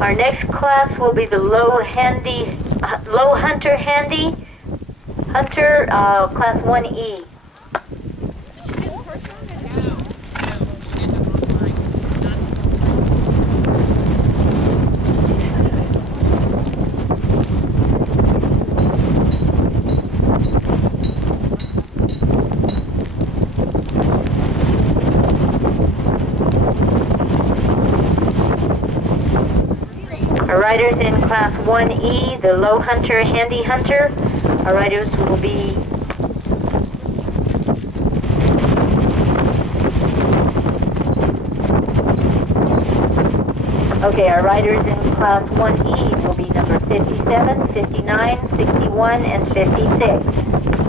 Our next class will be the low hunter handy hunter, class 1E. Our riders in class 1E, the low hunter, handy hunter, our riders will be our riders in class 1E will be number 57, 59, 61, and 56.